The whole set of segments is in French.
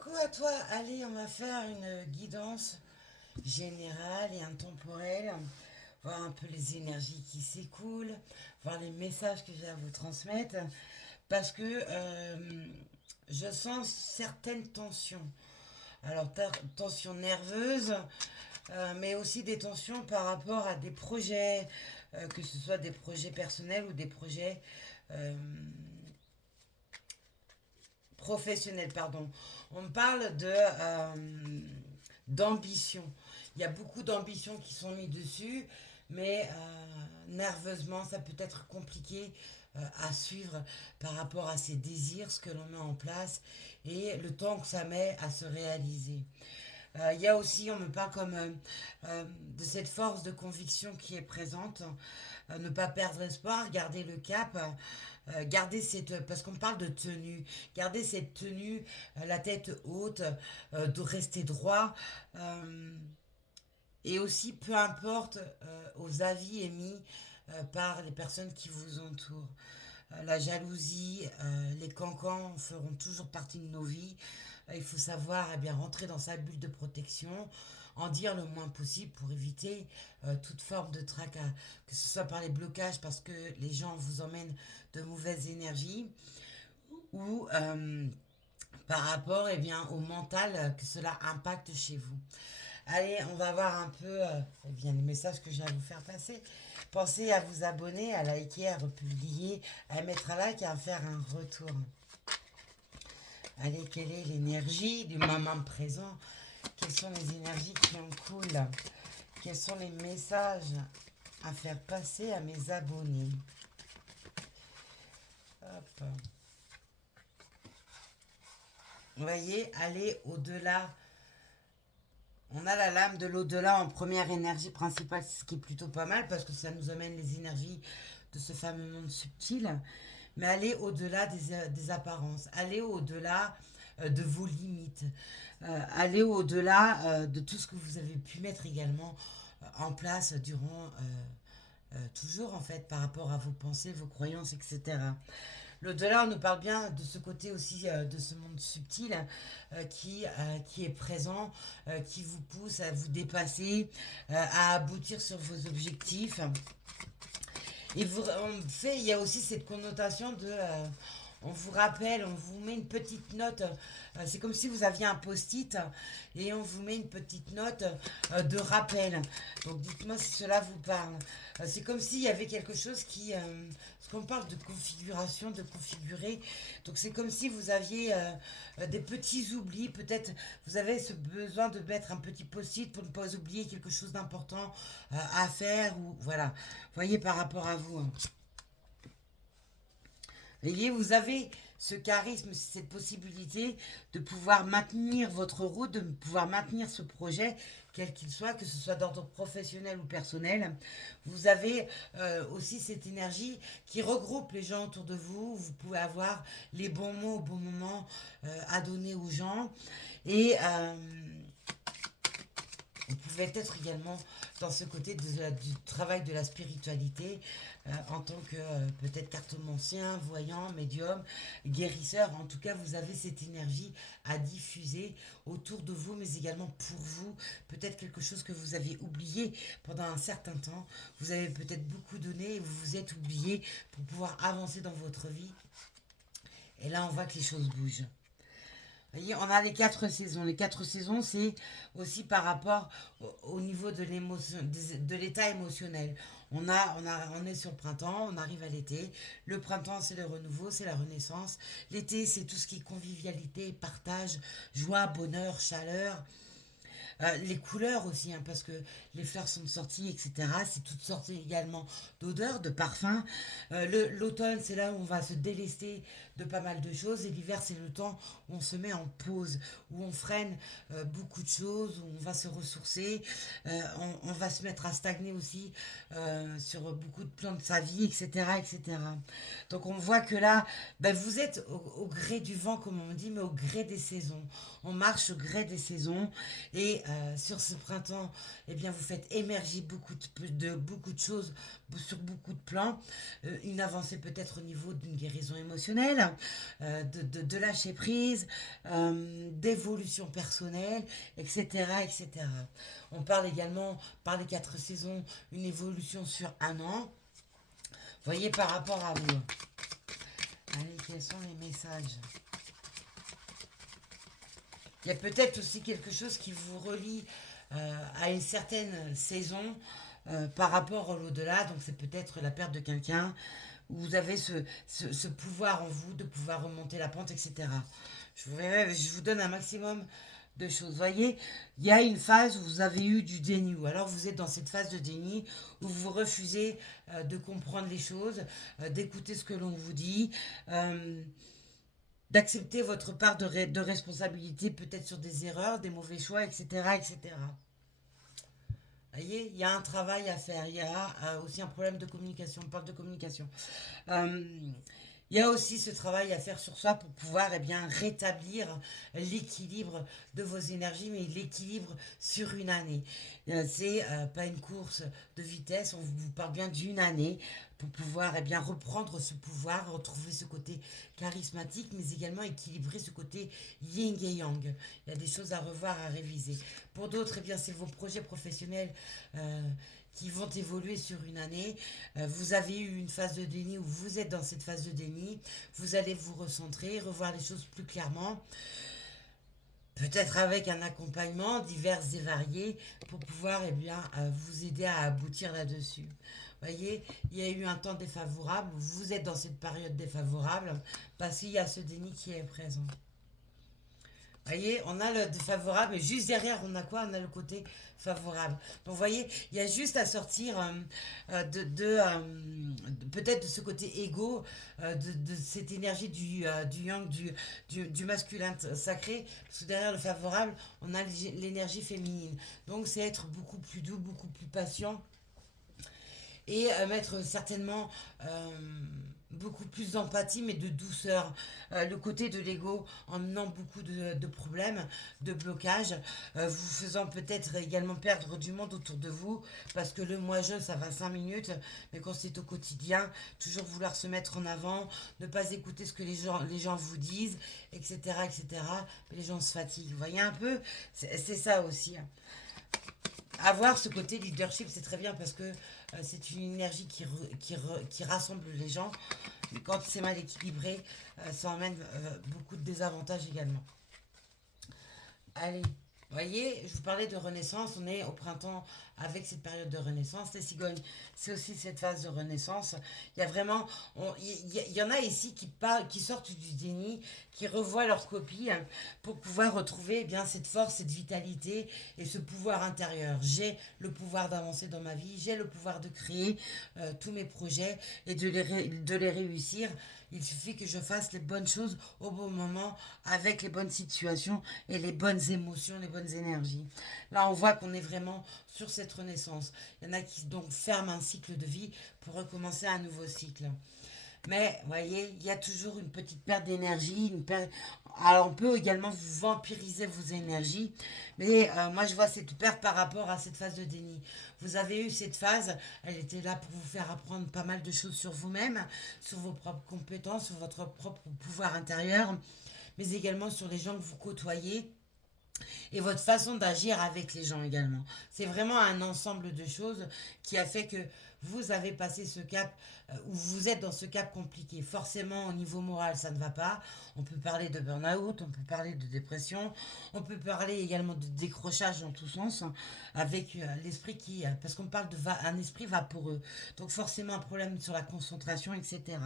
Coucou à toi, allez, on va faire une guidance générale et intemporelle, voir un peu les énergies qui s'écoulent, voir les messages que j'ai à vous transmettre, parce que je sens certaines tensions. Alors, tensions nerveuses, mais aussi des tensions par rapport à des projets, que ce soit des projets personnels ou des projets euh, professionnels, pardon. On me parle d'ambition. Il y a beaucoup d'ambitions qui sont mises dessus, mais nerveusement, ça peut être compliqué à suivre par rapport à ces désirs, ce que l'on met en place et le temps que ça met à se réaliser. Il y a aussi, on me parle comme de cette force de conviction qui est présente, ne pas perdre espoir, garder le cap, garder cette, parce qu'on parle de tenue, garder cette tenue, la tête haute, de rester droit, euh, et aussi peu importe aux avis émis par les personnes qui vous entourent. La jalousie, les cancans feront toujours partie de nos vies. Il faut savoir eh bien, rentrer dans sa bulle de protection, en dire le moins possible pour éviter toute forme de tracas, que ce soit par les blocages parce que les gens vous emmènent de mauvaises énergies ou par rapport eh bien, au mental que cela impacte chez vous. Allez, on va voir un peu eh bien, les messages que j'ai à vous faire passer. Pensez à vous abonner, à liker, à republier, à mettre un like et à faire un retour. Allez, quelle est l'énergie du moment présent? Quelles sont les énergies qui en coulent? Quels sont les messages à faire passer à mes abonnés? Hop. Vous voyez, aller au-delà. On a la lame de l'au-delà en première énergie principale, ce qui est plutôt pas mal parce que ça nous amène les énergies de ce fameux monde subtil. Mais aller au-delà des apparences, aller au-delà de vos limites, aller au-delà de tout ce que vous avez pu mettre également en place durant toujours en fait par rapport à vos pensées, vos croyances, etc. L'au-delà, on nous parle bien de ce côté aussi, de ce monde subtil qui est présent, qui vous pousse à vous dépasser, à aboutir sur vos objectifs. Et il y a aussi cette connotation de on vous rappelle, on vous met une petite note. C'est comme si vous aviez un post-it et on vous met une petite note de rappel. Donc dites-moi si cela vous parle. C'est comme s'il y avait quelque chose qui... parce qu'on parle de configuration, de configurer. Donc c'est comme si vous aviez des petits oublis. Peut-être vous avez ce besoin de mettre un petit post-it pour ne pas oublier quelque chose d'important à faire. Ou voilà. Vous voyez par rapport à vous. Hein. Voyez, vous avez ce charisme, cette possibilité de pouvoir maintenir votre route, de pouvoir maintenir ce projet, quel qu'il soit, que ce soit d'ordre professionnel ou personnel. Vous avez aussi cette énergie qui regroupe les gens autour de vous. Vous pouvez avoir les bons mots au bon moment à donner aux gens. Et vous pouvez être également dans ce côté du travail de la spiritualité en tant que peut-être cartomancien, voyant, médium, guérisseur. En tout cas, vous avez cette énergie à diffuser autour de vous, mais également pour vous. Peut-être quelque chose que vous avez oublié pendant un certain temps. Vous avez peut-être beaucoup donné et vous vous êtes oublié pour pouvoir avancer dans votre vie. Et là, on voit que les choses bougent. Vous voyez, on a les 4 saisons. Les 4 saisons, c'est aussi par rapport au niveau de l'émotion, de l'état émotionnel. On est sur le printemps, on arrive à l'été. Le printemps, c'est le renouveau, c'est la renaissance. L'été, c'est tout ce qui est convivialité, partage, joie, bonheur, chaleur. Les couleurs aussi, hein, parce que les fleurs sont sorties, etc. C'est toutes sortes également d'odeurs, de parfums. L'automne, c'est là où on va se délester de pas mal de choses. Et l'hiver, c'est le temps où on se met en pause, où on freine beaucoup de choses, où on va se ressourcer. On va se mettre à stagner aussi sur beaucoup de plans de sa vie, etc., etc. Donc on voit que là, ben, vous êtes au gré du vent, comme on dit, mais au gré des saisons. On marche au gré des saisons et sur ce printemps, eh bien, vous faites émerger beaucoup de choses sur beaucoup de plans. Une avancée peut-être au niveau d'une guérison émotionnelle, de lâcher prise, d'évolution personnelle, etc., etc. On parle également, par les 4 saisons, une évolution sur un an. Voyez par rapport à vous. Allez, quels sont les messages? Il y a peut-être aussi quelque chose qui vous relie à une certaine saison par rapport à l'au-delà. Donc c'est peut-être la perte de quelqu'un. Vous avez ce pouvoir en vous de pouvoir remonter la pente, etc. Je vous donne un maximum de choses. Vous voyez, il y a une phase où vous avez eu du déni. Ou alors vous êtes dans cette phase de déni où vous refusez de comprendre les choses, d'écouter ce que l'on vous dit. D'accepter votre part de responsabilité peut-être sur des erreurs, des mauvais choix, etc. etc. Vous voyez, il y a un travail à faire, il y a aussi un problème de communication, on parle de communication. Euh, il y a aussi ce travail à faire sur soi pour pouvoir bien rétablir l'équilibre de vos énergies, mais l'équilibre sur une année. C'est pas une course de vitesse, on vous parle bien d'une année pour pouvoir bien reprendre ce pouvoir, retrouver ce côté charismatique, mais également équilibrer ce côté yin et yang. Il y a des choses à revoir, à réviser. Pour d'autres, bien, c'est vos projets professionnels qui vont évoluer sur une année. Vous avez eu une phase de déni où vous êtes dans cette phase de déni. Vous allez vous recentrer, revoir les choses plus clairement. Peut-être avec un accompagnement divers et varié pour pouvoir vous aider à aboutir là-dessus. Vous voyez, il y a eu un temps défavorable. Vous êtes dans cette période défavorable parce qu'il y a ce déni qui est présent. Vous voyez, on a le défavorable et juste derrière, on a quoi? On a le côté favorable. Donc, vous voyez, il y a juste à sortir peut-être de ce côté égo, de cette énergie du yang, du masculin sacré. Parce que derrière le favorable, on a l'énergie féminine. Donc, c'est être beaucoup plus doux, beaucoup plus patient et mettre certainement beaucoup plus d'empathie mais de douceur. Le côté de l'ego en menant beaucoup de problèmes, de blocages, vous faisant peut-être également perdre du monde autour de vous parce que le moi-je ça va 5 minutes, mais quand c'est au quotidien, toujours vouloir se mettre en avant, ne pas écouter ce que les gens vous disent, etc. etc. Les gens se fatiguent. Vous voyez un peu, c'est ça aussi. Avoir ce côté leadership, c'est très bien parce que c'est une énergie qui rassemble les gens. Mais quand c'est mal équilibré, ça emmène beaucoup de désavantages également. Allez, vous voyez, je vous parlais de renaissance, on est au printemps avec cette période de renaissance. Les cigognes, c'est aussi cette phase de renaissance. Il y a vraiment, il y en a ici qui sortent du déni, qui revoient leur copie pour pouvoir retrouver cette force, cette vitalité et ce pouvoir intérieur. J'ai le pouvoir d'avancer dans ma vie, j'ai le pouvoir de créer tous mes projets et de les réussir. Il suffit que je fasse les bonnes choses au bon moment, avec les bonnes situations et les bonnes émotions, les bonnes énergies. Là, on voit qu'on est vraiment sur cette renaissance. Il y en a qui donc ferment un cycle de vie pour recommencer un nouveau cycle. Mais, vous voyez, il y a toujours une petite perte d'énergie. Alors, on peut également vous vampiriser vos énergies. Mais moi, je vois cette perte par rapport à cette phase de déni. Vous avez eu cette phase, elle était là pour vous faire apprendre pas mal de choses sur vous-même, sur vos propres compétences, sur votre propre pouvoir intérieur, mais également sur les gens que vous côtoyez et votre façon d'agir avec les gens également. C'est vraiment un ensemble de choses qui a fait que vous avez passé ce cap, où vous êtes dans ce cap compliqué. Forcément, au niveau moral, ça ne va pas. On peut parler de burn-out, on peut parler de dépression, on peut parler également de décrochage dans tous sens, hein, avec l'esprit parce qu'on parle d'un esprit vaporeux. Donc forcément, un problème sur la concentration, etc.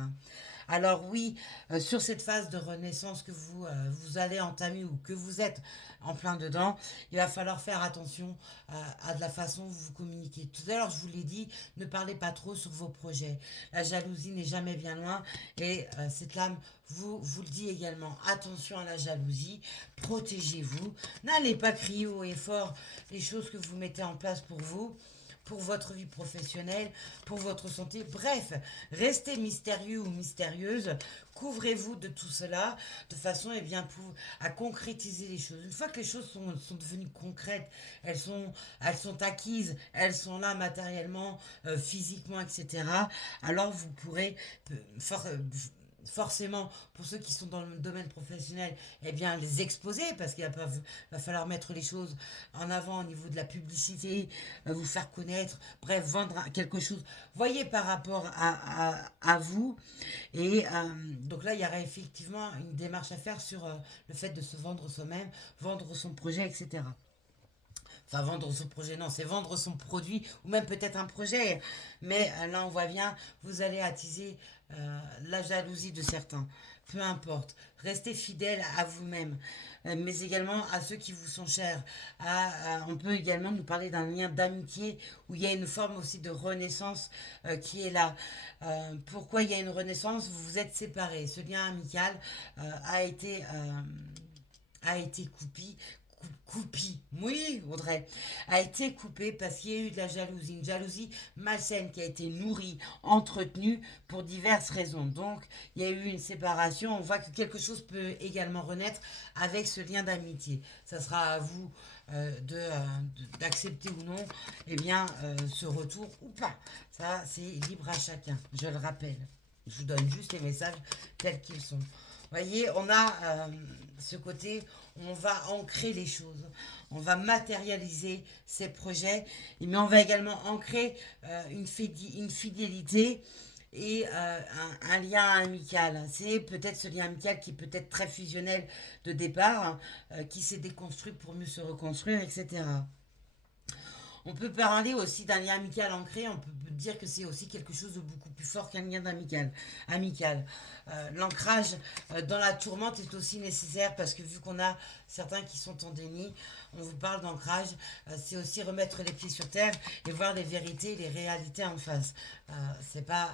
Alors oui, sur cette phase de renaissance que vous allez entamer ou que vous êtes en plein dedans, il va falloir faire attention à de la façon dont vous communiquez. Tout à l'heure, je vous l'ai dit, ne parlez pas trop sur vos projets. La jalousie n'est jamais bien loin et cette lame vous le dit également. Attention à la jalousie, protégez-vous. N'allez pas crier haut et fort les choses que vous mettez en place pour vous. pour votre vie professionnelle, pour votre santé. Bref, restez mystérieux ou mystérieuse. Couvrez-vous de tout cela de façon à concrétiser les choses. Une fois que les choses sont devenues concrètes, elles sont acquises, elles sont là matériellement, physiquement, etc. Alors vous pourrez for- forcément, pour ceux qui sont dans le domaine professionnel, les exposer, parce va falloir mettre les choses en avant au niveau de la publicité, vous faire connaître, bref, vendre quelque chose. Voyez par rapport à vous. Et donc là, il y aurait effectivement une démarche à faire sur le fait de se vendre soi-même, vendre son projet, etc. Enfin, vendre son projet, non, c'est vendre son produit ou même peut-être un projet. Mais là, on voit bien, vous allez attiser la jalousie de certains. Peu importe. Restez fidèle à vous-même, mais également à ceux qui vous sont chers. On peut également nous parler d'un lien d'amitié où il y a une forme aussi de renaissance qui est là. Pourquoi il y a une renaissance? Vous vous êtes séparés. Ce lien amical a été oui, Audrey, a été coupé parce qu'il y a eu de la jalousie, une jalousie malsaine qui a été nourrie, entretenue pour diverses raisons. Donc, il y a eu une séparation. On voit que quelque chose peut également renaître avec ce lien d'amitié. Ça sera à vous d'accepter ou non ce retour ou pas. Ça, c'est libre à chacun, je le rappelle. Je vous donne juste les messages tels qu'ils sont. Voyez, on a ce côté, on va ancrer les choses, on va matérialiser ces projets, mais on va également ancrer une fidélité et un lien amical. C'est peut-être ce lien amical qui est peut-être très fusionnel de départ, qui s'est déconstruit pour mieux se reconstruire, etc. On peut parler aussi d'un lien amical ancré, on peut dire que c'est aussi quelque chose de beaucoup plus fort qu'un lien amical. L'ancrage dans la tourmente est aussi nécessaire parce que vu qu'on a certains qui sont en déni, on vous parle d'ancrage, c'est aussi remettre les pieds sur terre et voir les vérités, les réalités en face. C'est pas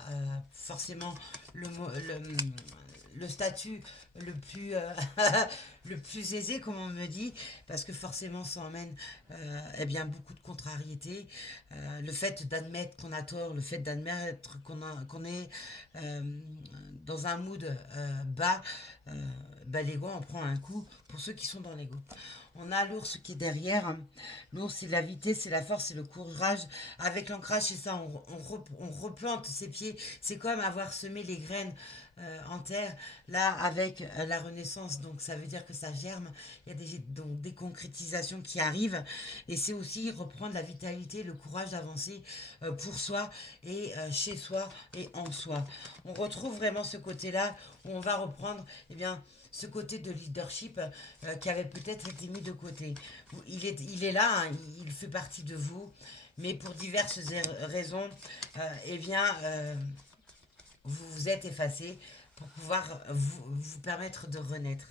forcément le statut le plus, le plus aisé, comme on me dit, parce que forcément ça emmène beaucoup de contrariétés. Le fait d'admettre qu'on a tort, le fait d'admettre qu'on est dans un mood bas, l'ego en prend un coup pour ceux qui sont dans l'ego. On a l'ours qui est derrière. L'ours, c'est la vitesse, c'est la force, c'est le courage. Avec l'ancrage, c'est ça, on replante ses pieds. C'est comme avoir semé les graines en terre. Là, avec la renaissance, donc ça veut dire que ça germe. Il y a donc des concrétisations qui arrivent. Et c'est aussi reprendre la vitalité, le courage d'avancer pour soi et chez soi et en soi. On retrouve vraiment ce côté-là où on va reprendre, ce côté de leadership qui avait peut-être été mis de côté. Il est là, hein, il fait partie de vous, mais pour diverses raisons, vous vous êtes effacé pour pouvoir vous permettre de renaître.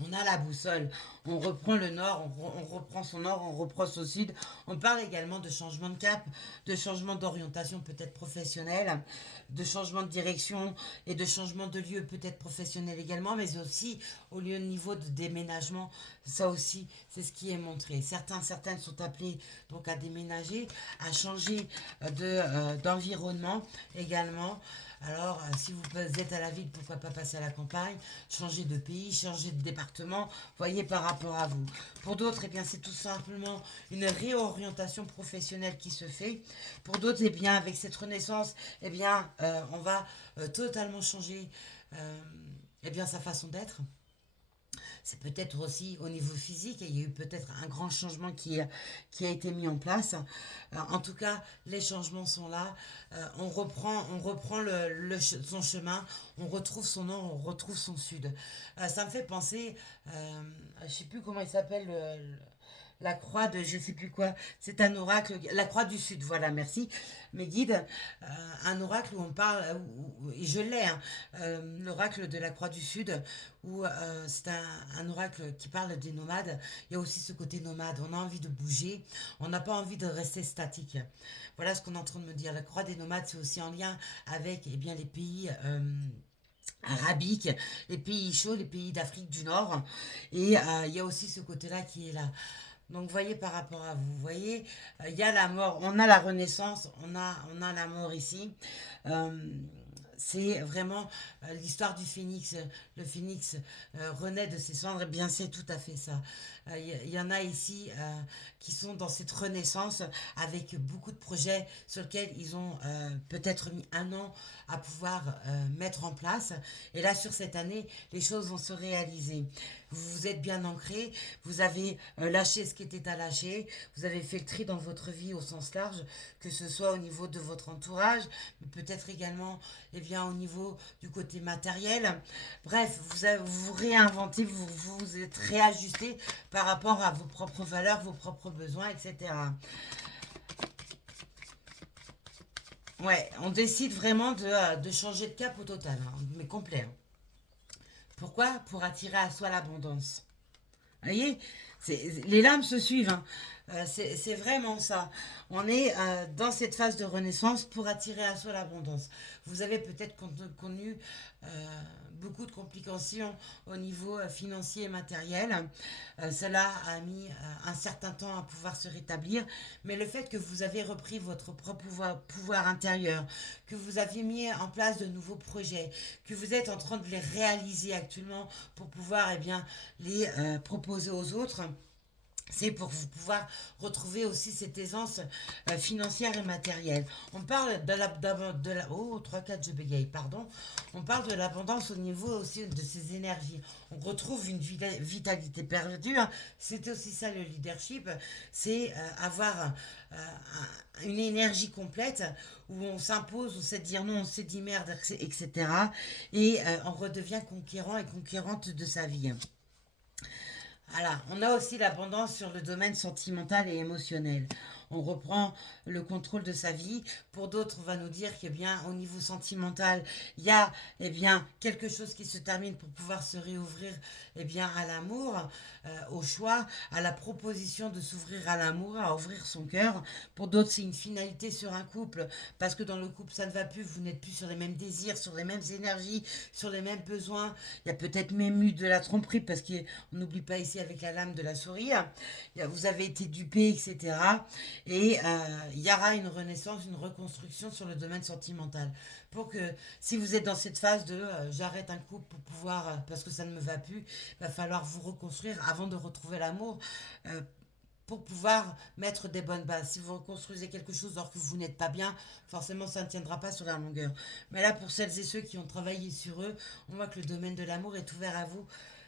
On a la boussole, on reprend le nord, on reprend son nord, on reprend son sud. On parle également de changement de cap, de changement d'orientation peut-être professionnelle, de changement de direction et de changement de lieu peut-être professionnel également, mais aussi au lieu de niveau de déménagement. Ça aussi, c'est ce qui est montré. Certaines sont appelées donc à déménager, à changer d'environnement également. Alors, si vous êtes à la ville, pourquoi pas passer à la campagne, changer de pays, changer de département, voyez par rapport à vous. Pour d'autres, c'est tout simplement une réorientation professionnelle qui se fait. Pour d'autres, avec cette renaissance, on va totalement changer sa façon d'être. C'est peut-être aussi au niveau physique, il y a eu peut-être un grand changement qui a été mis en place. En tout cas, les changements sont là. On reprend son chemin, on retrouve son nord, on retrouve son sud. Ça me fait penser, je ne sais plus comment il s'appelle, la croix de je sais plus quoi, c'est un oracle, la croix du sud, voilà, merci, mes guides, un oracle où on parle, et je l'ai, hein, l'oracle de la croix du sud, où c'est un oracle qui parle des nomades. Il y a aussi ce côté nomade, on a envie de bouger, on n'a pas envie de rester statique. Voilà ce qu'on est en train de me dire. La croix des nomades, c'est aussi en lien avec les pays arabiques, les pays chauds, les pays d'Afrique du Nord. Et il y a aussi ce côté-là qui est là. Donc, voyez par rapport à vous, voyez, il y a la mort, on a la renaissance, on a la mort ici. Euh, c'est vraiment l'histoire du phénix. Le phénix renaît de ses cendres. Eh bien, c'est tout à fait ça. Il y en a ici qui sont dans cette renaissance avec beaucoup de projets sur lesquels ils ont peut-être mis un an à pouvoir mettre en place. Et là, sur cette année, les choses vont se réaliser. Vous vous êtes bien ancré, vous avez lâché ce qui était à lâcher, vous avez fait le tri dans votre vie au sens large, que ce soit au niveau de votre entourage, mais peut-être également au niveau du côté matériel. Bref, vous vous réinventez, vous vous êtes réajusté par rapport à vos propres valeurs, vos propres besoins, etc. Ouais, on décide vraiment de changer de cap au total, hein, mais complet, hein. Pourquoi? Pour attirer à soi l'abondance. Vous voyez, les lames se suivent, hein. C'est vraiment ça. On est dans cette phase de renaissance pour attirer à soi l'abondance. Vous avez peut-être connu beaucoup de complications au niveau financier et matériel. Cela a mis un certain temps à pouvoir se rétablir. Mais le fait que vous avez repris votre propre pouvoir intérieur, que vous aviez mis en place de nouveaux projets, que vous êtes en train de les réaliser actuellement pour pouvoir les proposer aux autres, c'est pour vous pouvoir retrouver aussi cette aisance financière et matérielle. On parle oh, 3 4 je bégaye, pardon. On parle de l'abondance au niveau aussi de ses énergies. On retrouve une vitalité perdue, hein. C'est aussi ça le leadership, c'est avoir une énergie complète où on s'impose, on sait dire non, on sait dire merde, etc. Et on redevient conquérant et conquérante de sa vie. Voilà, on a aussi l'abondance sur le domaine sentimental et émotionnel. On reprend le contrôle de sa vie. Pour d'autres, on va nous dire qu'au niveau sentimental, il y a quelque chose qui se termine pour pouvoir se réouvrir à l'amour, au choix, à la proposition de s'ouvrir à l'amour, à ouvrir son cœur. Pour d'autres, c'est une finalité sur un couple, parce que dans le couple, ça ne va plus, vous n'êtes plus sur les mêmes désirs, sur les mêmes énergies, sur les mêmes besoins. Il y a peut-être même eu de la tromperie, parce qu'on n'oublie pas ici avec la lame de la souris. Vous avez été dupé, etc. Et il y aura une renaissance, une reconstruction sur le domaine sentimental. Pour que si vous êtes dans cette phase de j'arrête un couple pour pouvoir, parce que ça ne me va plus, il va falloir vous reconstruire avant de retrouver l'amour. euh, pour pouvoir mettre des bonnes bases. Si vous reconstruisez quelque chose alors que vous n'êtes pas bien, forcément ça ne tiendra pas sur la longueur. Mais là, pour celles et ceux qui ont travaillé sur eux, on voit que le domaine de l'amour est ouvert à vous.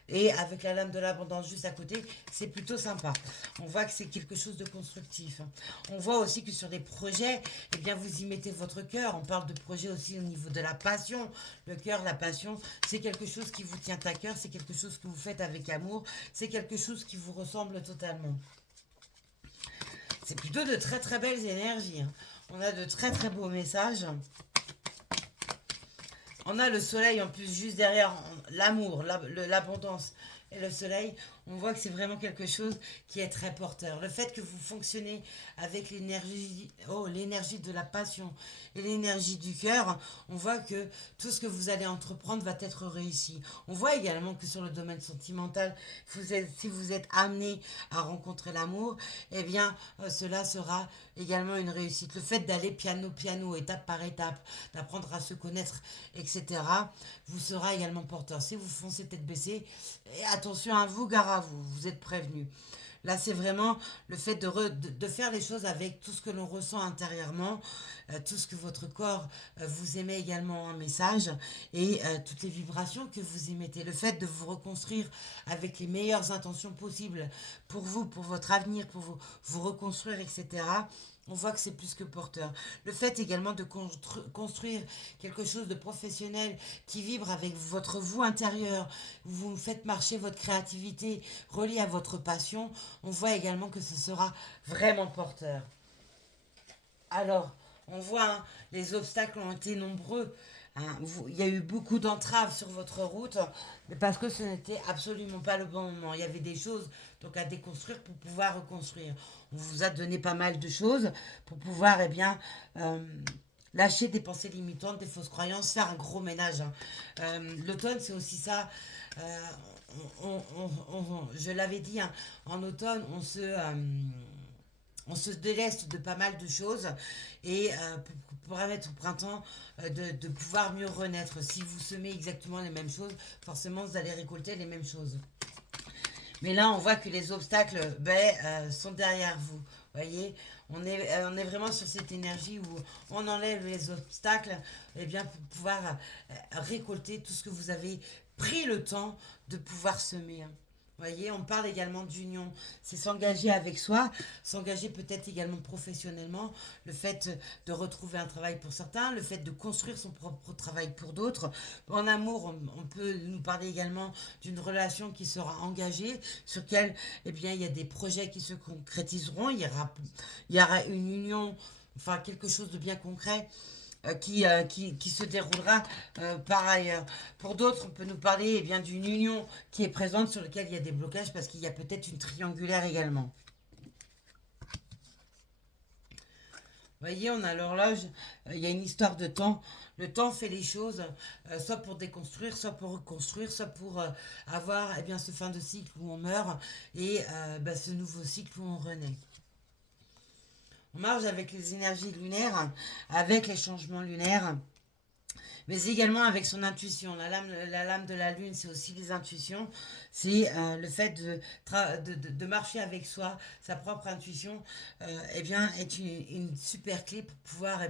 Et avec la lame de l'abondance juste à côté, c'est plutôt sympa. On voit que c'est quelque chose de constructif. On voit aussi que sur les projets, vous y mettez votre cœur. On parle de projets aussi au niveau de la passion. Le cœur, la passion, c'est quelque chose qui vous tient à cœur, c'est quelque chose que vous faites avec amour, c'est quelque chose qui vous ressemble totalement. C'est plutôt de très très belles énergies, hein. On a de très très beaux messages. On a le soleil en plus juste derrière, l'amour, l'abondance et le soleil. On voit que c'est vraiment quelque chose qui est très porteur. Le fait que vous fonctionnez avec l'énergie de la passion et l'énergie du cœur, on voit que tout ce que vous allez entreprendre va être réussi. On voit également que sur le domaine sentimental, si vous êtes amené à rencontrer l'amour, cela sera également une réussite. Le fait d'aller piano, étape par étape, d'apprendre à se connaître, etc., vous sera également porteur. Si vous foncez tête baissée, et attention à vous, gare à vous, vous êtes prévenus. Là, c'est vraiment le fait de faire les choses avec tout ce que l'on ressent intérieurement, tout ce que votre corps vous émet également en message et toutes les vibrations que vous émettez. Le fait de vous reconstruire avec les meilleures intentions possibles pour vous, pour votre avenir, pour vous reconstruire, etc. On voit que c'est plus que porteur. Le fait également de construire quelque chose de professionnel qui vibre avec votre vous intérieur, vous faites marcher votre créativité reliée à votre passion, on voit également que ce sera vraiment porteur. Alors, on voit, hein, les obstacles ont été nombreux, hein. Il y a eu beaucoup d'entraves sur votre route, mais parce que ce n'était absolument pas le bon moment. Il y avait des choses donc à déconstruire pour pouvoir reconstruire. On vous a donné pas mal de choses pour pouvoir euh, lâcher des pensées limitantes, des fausses croyances, faire un gros ménage, hein. L'automne, c'est aussi ça. Euh, je l'avais dit, hein, en automne, on se déleste de pas mal de choses et pour permettre au printemps de pouvoir mieux renaître. Si vous semez exactement les mêmes choses, forcément vous allez récolter les mêmes choses. Mais là, on voit que les obstacles sont derrière vous. Voyez, on est vraiment sur cette énergie où on enlève les obstacles pour pouvoir récolter tout ce que vous avez pris le temps de pouvoir semer, hein. Voyez, on parle également d'union. C'est s'engager avec soi, s'engager peut-être également professionnellement, le fait de retrouver un travail pour certains, le fait de construire son propre travail pour d'autres. En amour, on peut nous parler également d'une relation qui sera engagée, sur laquelle il y a des projets qui se concrétiseront, il y aura une union, enfin quelque chose de bien concret qui se déroulera par ailleurs. Pour d'autres, on peut nous parler d'une union qui est présente sur laquelle il y a des blocages parce qu'il y a peut-être une triangulaire également. Vous voyez, on a l'horloge, il y a une histoire de temps. Le temps fait les choses, soit pour déconstruire, soit pour reconstruire, soit pour avoir ce fin de cycle où on meurt et ce nouveau cycle où on renaît. On marche avec les énergies lunaires, avec les changements lunaires, mais également avec son intuition. La lame de la lune, c'est aussi les intuitions. C'est le fait de marcher avec soi, sa propre intuition, est une super clé pour pouvoir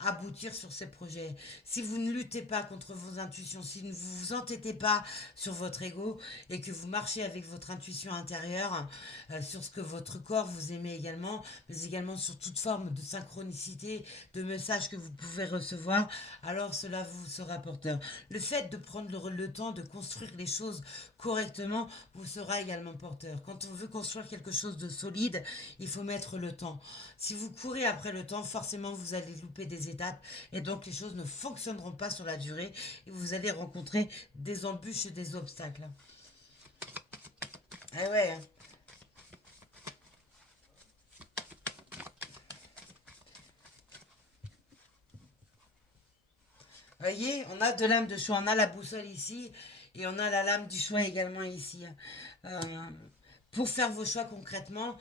aboutir sur ces projets. Si vous ne luttez pas contre vos intuitions, si vous ne vous entêtez pas sur votre ego et que vous marchez avec votre intuition intérieure, sur ce que votre corps vous émet également, mais également sur toute forme de synchronicité, de messages que vous pouvez recevoir, alors cela vous sera porteur. Le fait de prendre le temps de construire les choses correctement vous sera également porteur. Quand on veut construire quelque chose de solide, il faut mettre le temps. Si vous courez après le temps, forcément vous allez louper des étapes et donc les choses ne fonctionneront pas sur la durée et vous allez rencontrer des embûches et des obstacles. Eh ouais, hein. Voyez, on a deux lames de choix. On a la boussole ici et on a la lame du choix également ici. Euh, pour faire vos choix concrètement,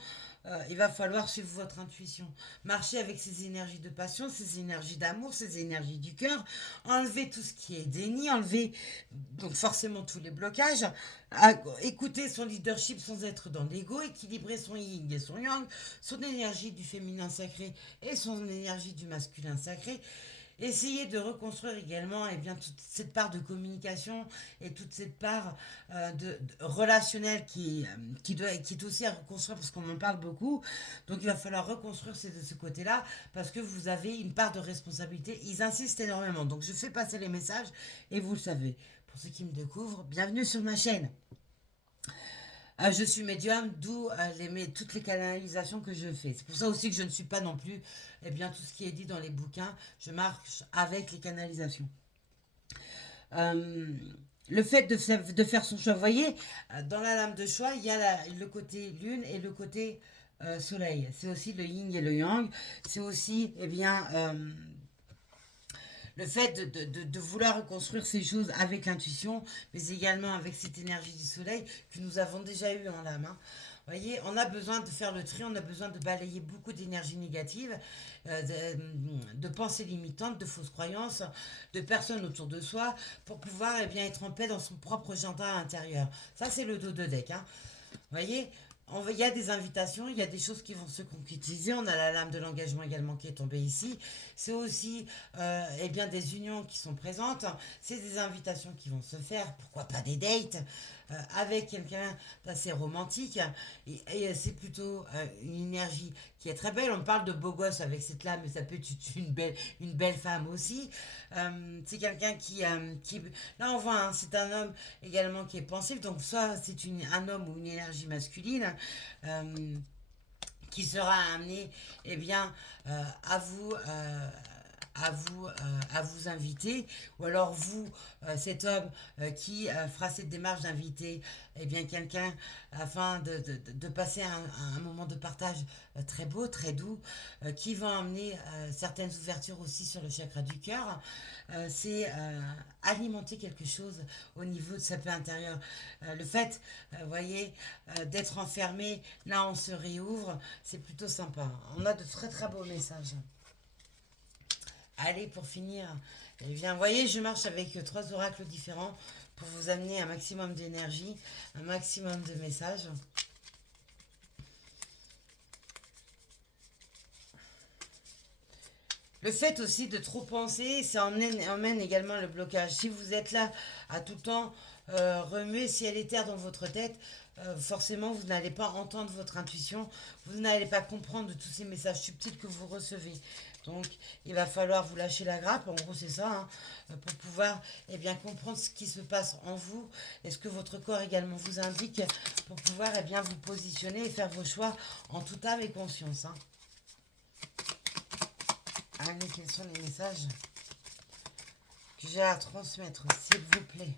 il va falloir suivre votre intuition. Marcher avec ces énergies de passion, ces énergies d'amour, ces énergies du cœur. Enlever tout ce qui est déni, enlever donc forcément tous les blocages. Écouter son leadership sans être dans l'ego, équilibrer son yin et son yang, son énergie du féminin sacré et son énergie du masculin sacré. Essayer de reconstruire également toute cette part de communication et toute cette part relationnelle qui est aussi à reconstruire parce qu'on en parle beaucoup. Donc il va falloir reconstruire ce côté-là parce que vous avez une part de responsabilité. Ils insistent énormément. Donc je fais passer les messages et vous le savez. Pour ceux qui me découvrent, bienvenue sur ma chaîne. Je suis médium, d'où toutes les canalisations que je fais. C'est pour ça aussi que je ne suis pas non plus tout ce qui est dit dans les bouquins. Je marche avec les canalisations. Euh, le fait de faire son choix, vous voyez, dans la lame de choix, il y a le côté lune et le côté soleil. C'est aussi le yin et le yang. C'est aussi, le fait de vouloir reconstruire ces choses avec l'intuition, mais également avec cette énergie du soleil que nous avons déjà eue en lame, hein. Vous voyez, on a besoin de faire le tri, on a besoin de balayer beaucoup d'énergie négative, de pensées limitantes, de fausses croyances, de personnes autour de soi, pour pouvoir être en paix dans son propre jardin intérieur. Ça, c'est le dos de deck, hein. Vous voyez, il y a des invitations, il y a des choses qui vont se concrétiser. On a la lame de l'engagement également qui est tombée ici. C'est aussi des unions qui sont présentes. C'est des invitations qui vont se faire. Pourquoi pas des dates avec quelqu'un d'assez romantique. Et c'est plutôt une énergie qui est très belle. On parle de beau gosse avec cette lame, mais ça peut être une belle femme aussi. C'est quelqu'un qui... Là, on voit, hein, c'est un homme également qui est pensif. Donc, soit c'est un homme ou une énergie masculine qui sera amené à vous à vous inviter, ou alors vous, cet homme qui fera cette démarche d'inviter eh bien quelqu'un afin de passer un moment de partage très beau, très doux, qui va emmener certaines ouvertures aussi sur le chakra du cœur. C'est alimenter quelque chose au niveau de sa paix intérieure. Le fait, voyez, d'être enfermé, là on se réouvre, c'est plutôt sympa. On a de très très beaux messages. Allez, pour finir, eh bien, vous voyez, je marche avec trois oracles différents pour vous amener un maximum d'énergie, un maximum de messages. Le fait aussi de trop penser, ça emmène également le blocage. Si vous êtes là à tout temps remuer ciel et terre dans votre tête, forcément vous n'allez pas entendre votre intuition, vous n'allez pas comprendre tous ces messages subtils que vous recevez. Donc il va falloir vous lâcher la grappe, en gros c'est ça, hein, pour pouvoir eh bien, comprendre ce qui se passe en vous et ce que votre corps également vous indique pour pouvoir eh bien, vous positionner et faire vos choix en toute âme et conscience. Hein. Allez, quels sont les messages que j'ai à transmettre, s'il vous plaît?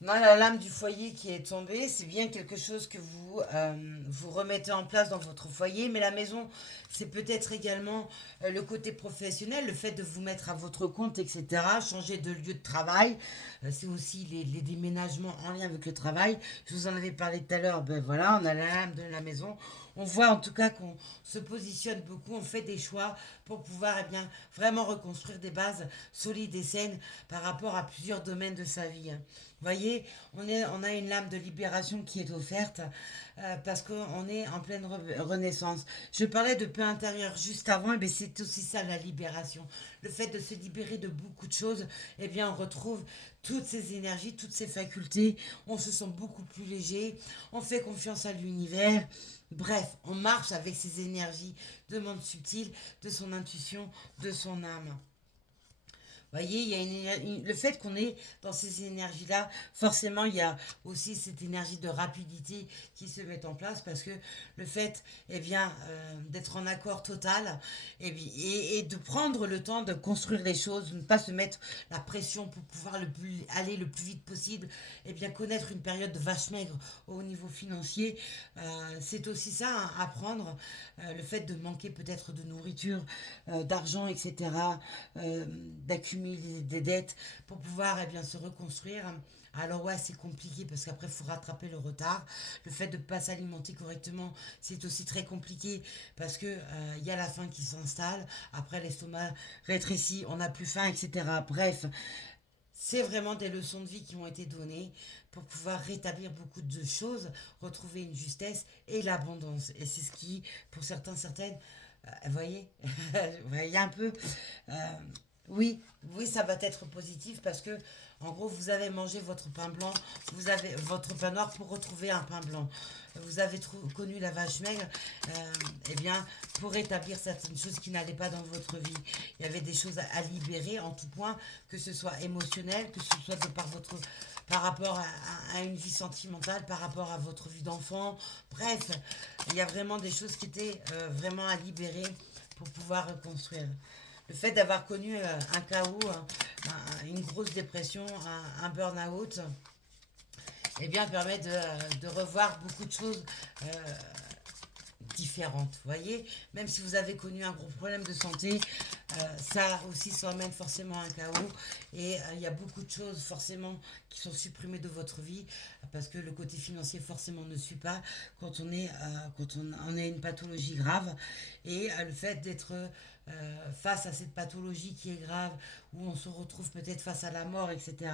Non, la lame du foyer qui est tombée, c'est bien quelque chose que vous remettez en place dans votre foyer, mais la maison, c'est peut-être également le côté professionnel, le fait de vous mettre à votre compte, etc., changer de lieu de travail, c'est aussi les déménagements en lien avec le travail. Je vous en avais parlé tout à l'heure, ben voilà, on a la lame de la maison. On voit en tout cas qu'on se positionne beaucoup, on fait des choix pour pouvoir eh bien, vraiment reconstruire des bases solides et saines par rapport à plusieurs domaines de sa vie. Vous voyez, on a une lame de libération qui est offerte parce qu'on est en pleine renaissance. Je parlais de paix intérieure juste avant, et c'est aussi ça la libération. Le fait de se libérer de beaucoup de choses, eh bien on retrouve toutes ces énergies, toutes ces facultés, on se sent beaucoup plus léger, on fait confiance à l'univers. Bref, on marche avec ces énergies de monde subtil, de son intuition, de son âme. Voyez, il y a le fait qu'on est dans ces énergies-là, forcément, il y a aussi cette énergie de rapidité qui se met en place parce que le fait, eh bien, d'être en accord total et de prendre le temps de construire les choses, de ne pas se mettre la pression pour pouvoir aller le plus vite possible, eh bien, connaître une période de vache maigre au niveau financier, c'est aussi ça, hein, apprendre le fait de manquer peut-être de nourriture, d'argent, etc., d'accumuler des dettes pour pouvoir eh bien, se reconstruire. Alors ouais, c'est compliqué parce qu'après, il faut rattraper le retard. Le fait de ne pas s'alimenter correctement, c'est aussi très compliqué parce que y a la faim qui s'installe. Après, l'estomac rétrécit, on n'a plus faim, etc. Bref, c'est vraiment des leçons de vie qui ont été données pour pouvoir rétablir beaucoup de choses, retrouver une justesse et l'abondance. Et c'est ce qui, pour certains, certaines, vous voyez, vous voyez un peu, euh, oui, oui, ça va être positif parce que, en gros, vous avez mangé votre pain blanc, vous avez votre pain noir pour retrouver un pain blanc. Vous avez connu la vache maigre, eh bien, pour rétablir certaines choses qui n'allaient pas dans votre vie. Il y avait des choses à libérer en tout point, que ce soit émotionnel, que ce soit par rapport à une vie sentimentale, par rapport à votre vie d'enfant. Bref, il y a vraiment des choses qui étaient vraiment à libérer pour pouvoir reconstruire. Le fait d'avoir connu un chaos, une grosse dépression, un burn-out, eh bien, permet de revoir beaucoup de choses différentes. Vous voyez, même si vous avez connu un gros problème de santé, ça aussi ça emmène forcément un chaos et il y a beaucoup de choses forcément qui sont supprimées de votre vie parce que le côté financier forcément ne suit pas quand on a une pathologie grave et le fait d'être face à cette pathologie qui est grave où on se retrouve peut-être face à la mort, etc.,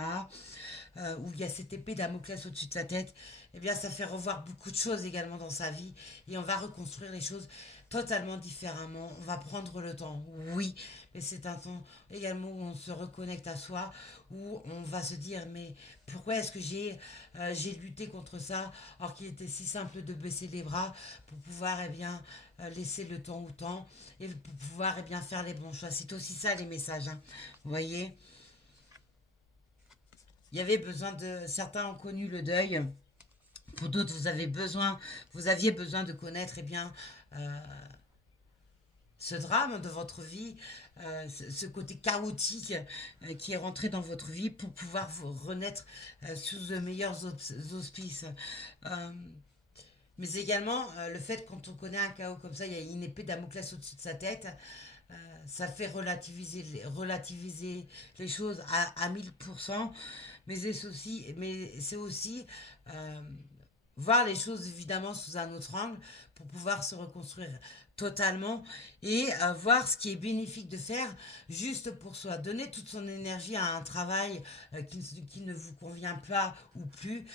où il y a cette épée Damoclès au-dessus de sa tête, eh bien ça fait revoir beaucoup de choses également dans sa vie et on va reconstruire les choses totalement différemment. On va prendre le temps, oui, mais c'est un temps également où on se reconnecte à soi, où on va se dire mais pourquoi est-ce que j'ai lutté contre ça alors qu'il était si simple de baisser les bras pour pouvoir eh bien laisser le temps au temps et pour pouvoir eh bien faire les bons choix. C'est aussi ça les messages, hein. Vous voyez. il y avait besoin de... Certains ont connu le deuil. Pour d'autres, vous aviez besoin de connaître, eh bien, ce drame de votre vie, ce côté chaotique qui est rentré dans votre vie pour pouvoir vous renaître sous de meilleurs auspices. Euh, mais également, le fait quand on connaît un chaos comme ça, il y a une épée Damoclès au-dessus de sa tête, euh, ça fait relativiser les choses à 1000%, mais c'est aussi euh, voir les choses évidemment sous un autre angle pour pouvoir se reconstruire totalement et voir ce qui est bénéfique de faire juste pour soi. Donner toute son énergie à un travail qui ne vous convient pas ou plus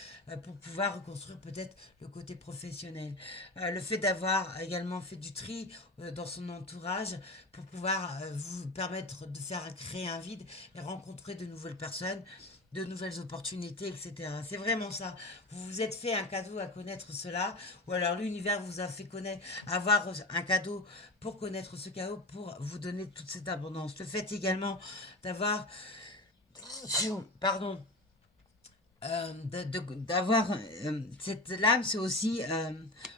pour pouvoir reconstruire peut-être le côté professionnel. Le fait d'avoir également fait du tri dans son entourage pour pouvoir vous permettre de faire créer un vide et rencontrer de nouvelles personnes, de nouvelles opportunités, etc. C'est vraiment ça. Vous vous êtes fait un cadeau à connaître cela, ou alors l'univers vous a fait connaître, avoir un cadeau pour connaître ce chaos, pour vous donner toute cette abondance. Le fait également d'avoir, pardon, d'avoir cette lame, c'est aussi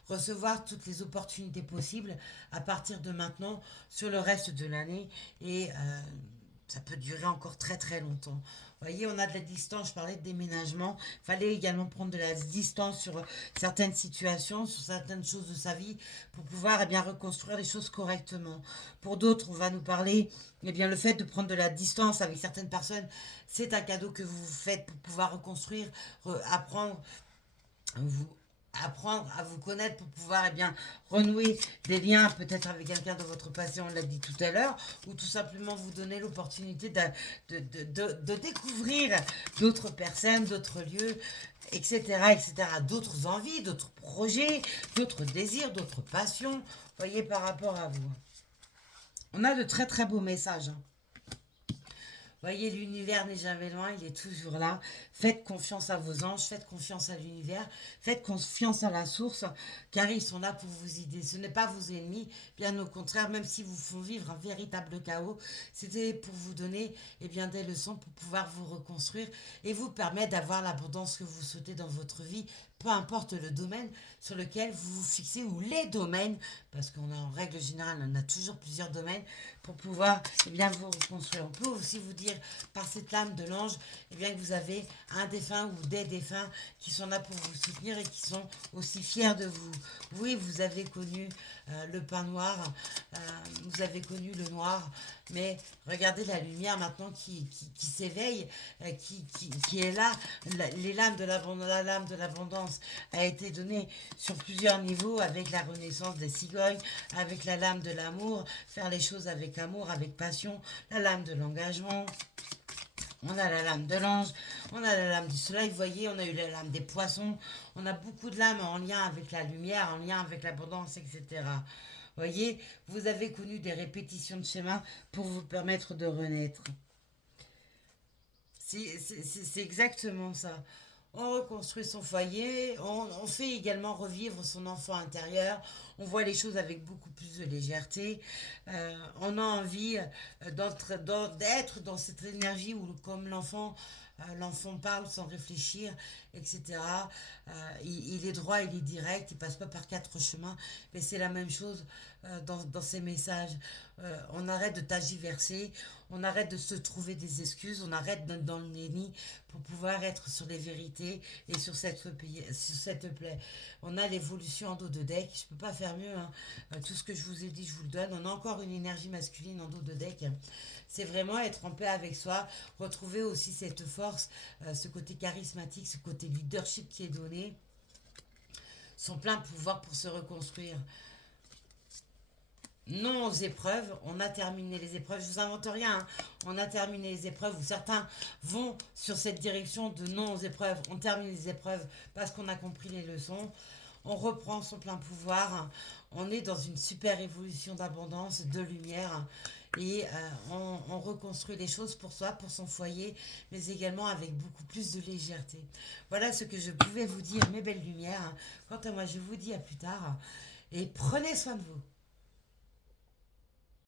recevoir toutes les opportunités possibles à partir de maintenant sur le reste de l'année et ça peut durer encore très très longtemps. Vous voyez, on a de la distance, je parlais de déménagement. Il fallait également prendre de la distance sur certaines situations, sur certaines choses de sa vie, pour pouvoir eh bien, reconstruire les choses correctement. Pour d'autres, on va nous parler, eh bien, le fait de prendre de la distance avec certaines personnes, c'est un cadeau que vous faites pour pouvoir reconstruire, apprendre, vous, apprendre à vous connaître pour pouvoir eh bien, renouer des liens peut-être avec quelqu'un de votre passé, on l'a dit tout à l'heure, ou tout simplement vous donner l'opportunité de découvrir d'autres personnes, d'autres lieux, etc., etc., d'autres envies, d'autres projets, d'autres désirs, d'autres passions, voyez, par rapport à vous. On a de très très beaux messages, hein. Voyez, l'univers n'est jamais loin, il est toujours là. Faites confiance à vos anges, faites confiance à l'univers, faites confiance à la source, car ils sont là pour vous aider. Ce n'est pas vos ennemis, bien au contraire, même s'ils vous font vivre un véritable chaos, c'était pour vous donner eh bien, des leçons pour pouvoir vous reconstruire et vous permettre d'avoir l'abondance que vous souhaitez dans votre vie, peu importe le domaine sur lequel vous vous fixez ou les domaines, parce qu'on a en règle générale, on a toujours plusieurs domaines pour pouvoir eh bien, vous reconstruire. On peut aussi vous dire par cette lame de l'ange eh bien, que vous avez un défunt ou des défunts qui sont là pour vous soutenir et qui sont aussi fiers de vous. Oui, vous avez connu le pain noir, euh, vous avez connu le noir, mais regardez la lumière maintenant qui s'éveille, qui est là. Les lames de la lame de l'abondance a été donnée sur plusieurs niveaux avec la renaissance des cigognes, avec la lame de l'amour, faire les choses avec amour, avec passion, la lame de l'engagement. On a la lame de l'ange, on a la lame du soleil, vous voyez, on a eu la lame des poissons, on a beaucoup de lames en lien avec la lumière, en lien avec l'abondance, etc. Vous voyez, vous avez connu des répétitions de schémas pour vous permettre de renaître. C'est exactement ça. On reconstruit son foyer, on fait également revivre son enfant intérieur, on voit les choses avec beaucoup plus de légèreté, on a envie d'être dans cette énergie où comme l'enfant parle sans réfléchir, etc. Il est droit, il est direct, il passe pas par quatre chemins, mais c'est la même chose dans ces messages. On arrête de tagiverser, on arrête de se trouver des excuses, on arrête d'être dans le déni pour pouvoir être sur les vérités et sur cette plaie. On a l'évolution en dos de deck, je peux pas faire mieux, hein. Tout ce que je vous ai dit, je vous le donne. On a encore une énergie masculine en dos de deck. C'est vraiment être en paix avec soi, retrouver aussi cette force, ce côté charismatique, ce côté leadership qui est donné, son plein pouvoir pour se reconstruire. Non aux épreuves, on a terminé les épreuves, je vous invente rien, hein. On a terminé les épreuves, où certains vont sur cette direction de non aux épreuves, on termine les épreuves parce qu'on a compris les leçons, on reprend son plein pouvoir, on est dans une super évolution d'abondance, de lumière, et on reconstruit les choses pour soi, pour son foyer, mais également avec beaucoup plus de légèreté. Voilà ce que je pouvais vous dire, mes belles lumières. Quant à moi, je vous dis à plus tard, et prenez soin de vous.